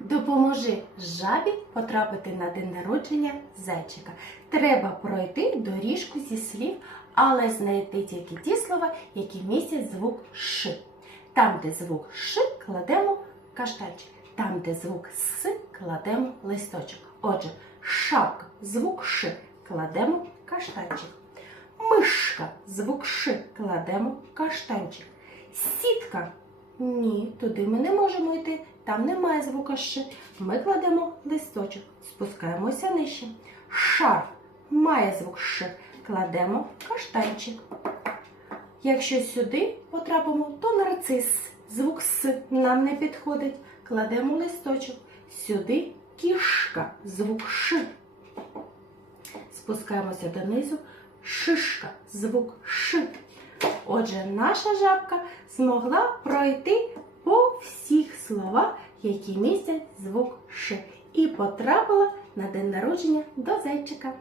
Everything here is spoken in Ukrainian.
Допоможи жабі потрапити на день народження зайчика. Треба пройти доріжку зі слів, але знайти тільки ті слова, які містять звук Ш. Там, де звук Ш, кладемо каштанчик. Там, де звук С, кладемо листочок. Отже, шапка, звук Ш, кладемо каштанчик. Мишка, звук Ш, кладемо каштанчик. Сітка. Ні, туди ми не можемо йти. Там немає звука Ш. Ми кладемо листочок, спускаємося нижче. Шар має звук Ш. Кладемо каштанчик. Якщо сюди потрапимо, то нарцис. Звук С нам не підходить. Кладемо листочок. Сюди кішка, звук Ш. Спускаємося донизу. Шишка, звук Ш. Отже, наша жабка змогла пройти по всіх словах, які містять звук Ш, і потрапила на день народження до зайчика.